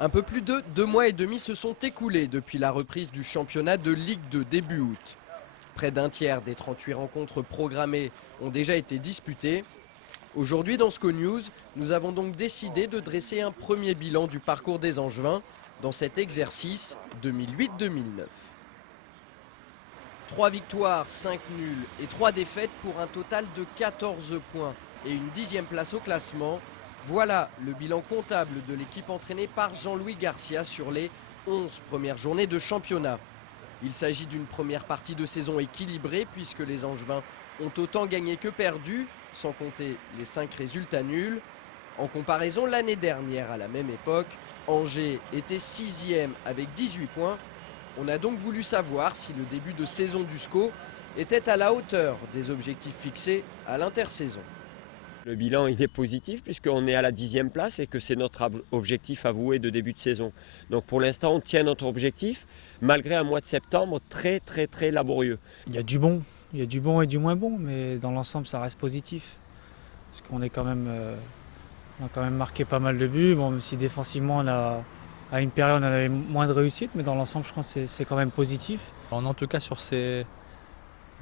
Un peu plus de 2 mois et demi se sont écoulés depuis la reprise du championnat de Ligue 2 début août. Près d'un tiers des 38 rencontres programmées ont déjà été disputées. Aujourd'hui dans SCO News, nous avons donc décidé de dresser un premier bilan du parcours des Angevins dans cet exercice 2008-2009. 3 victoires, 5 nuls et 3 défaites pour un total de 14 points et une 10e place au classement. Voilà le bilan comptable de l'équipe entraînée par Jean-Louis Garcia sur les 11 premières journées de championnat. Il s'agit d'une première partie de saison équilibrée puisque les Angevins ont autant gagné que perdu, sans compter les 5 résultats nuls. En comparaison, l'année dernière, à la même époque, Angers était 6e avec 18 points. On a donc voulu savoir si le début de saison du SCO était à la hauteur des objectifs fixés à l'intersaison. Le bilan il est positif puisqu'on est à la 10e place et que c'est notre objectif avoué de début de saison. Donc pour l'instant on tient notre objectif malgré un mois de septembre très laborieux. Il y a du bon et du moins bon, mais dans l'ensemble ça reste positif. Parce qu'on est on a quand même marqué pas mal de buts, bon, même si défensivement à une période on avait moins de réussite, mais dans l'ensemble je pense que c'est quand même positif. En tout cas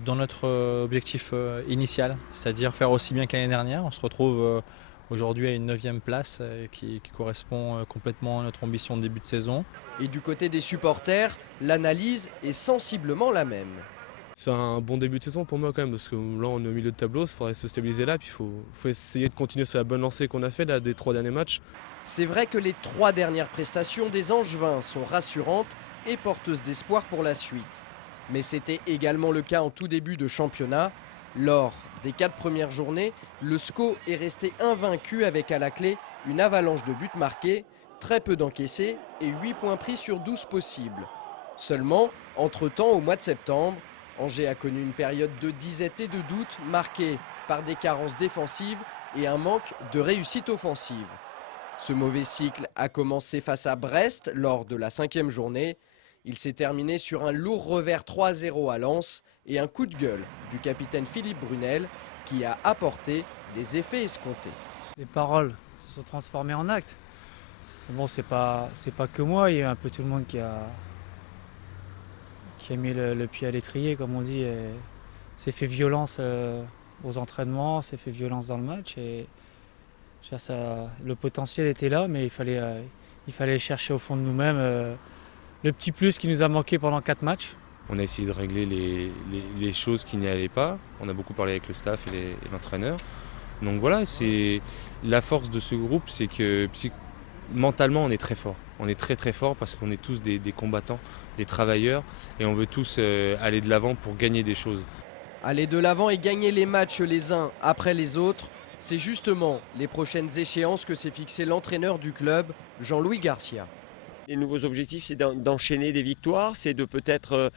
dans notre objectif initial, c'est-à-dire faire aussi bien que l'année dernière. On se retrouve aujourd'hui à une 9e place qui correspond complètement à notre ambition de début de saison. Et du côté des supporters, l'analyse est sensiblement la même. C'est un bon début de saison pour moi quand même, parce que là on est au milieu de tableau, il faudrait se stabiliser là, puis il faut essayer de continuer sur la bonne lancée qu'on a fait là, des 3 derniers matchs. C'est vrai que les 3 dernières prestations des Angevins sont rassurantes et porteuses d'espoir pour la suite. Mais c'était également le cas en tout début de championnat. Lors des 4 premières journées, le SCO est resté invaincu avec à la clé une avalanche de buts marqués, très peu d'encaissés et 8 points pris sur 12 possibles. Seulement, entre-temps, au mois de septembre, Angers a connu une période de disette et de doute marquée par des carences défensives et un manque de réussite offensive. Ce mauvais cycle a commencé face à Brest lors de la 5e journée. Il s'est terminé sur un lourd revers 3-0 à Lens et un coup de gueule du capitaine Philippe Brunel qui a apporté les effets escomptés. Les paroles se sont transformées en actes. Bon, c'est pas que moi, il y a un peu tout le monde qui a mis le pied à l'étrier, comme on dit, et s'est fait violence aux entraînements, s'est fait violence dans le match. Et le potentiel était là, mais il fallait chercher au fond de nous-mêmes le petit plus qui nous a manqué pendant 4 matchs. On a essayé de régler les choses qui n'y allaient pas. On a beaucoup parlé avec le staff et l'entraîneur. Donc voilà, c'est la force de ce groupe, c'est que mentalement on est très fort. On est très fort parce qu'on est tous des combattants, des travailleurs et on veut tous aller de l'avant pour gagner des choses. Aller de l'avant et gagner les matchs les uns après les autres, c'est justement les prochaines échéances que s'est fixé l'entraîneur du club, Jean-Louis Garcia. Les nouveaux objectifs, c'est d'enchaîner des victoires, c'est de peut-être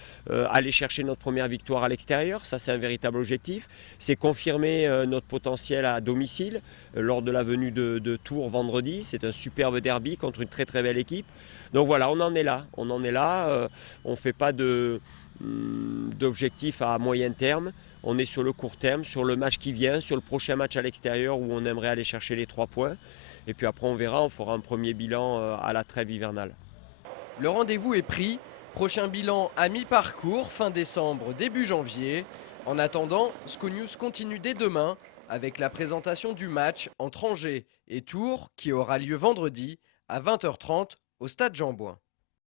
aller chercher notre première victoire à l'extérieur, ça c'est un véritable objectif. C'est confirmer notre potentiel à domicile lors de la venue de Tours vendredi. C'est un superbe derby contre une très belle équipe. Donc voilà, on en est là. On ne fait pas d'objectifs à moyen terme. On est sur le court terme, sur le match qui vient, sur le prochain match à l'extérieur où on aimerait aller chercher les 3 points. Et puis après on verra, on fera un premier bilan à la trêve hivernale. Le rendez-vous est pris. Prochain bilan à mi-parcours, fin décembre, début janvier. En attendant, SCO News continue dès demain avec la présentation du match entre Angers et Tours qui aura lieu vendredi à 20h30 au stade Jean-Bouin.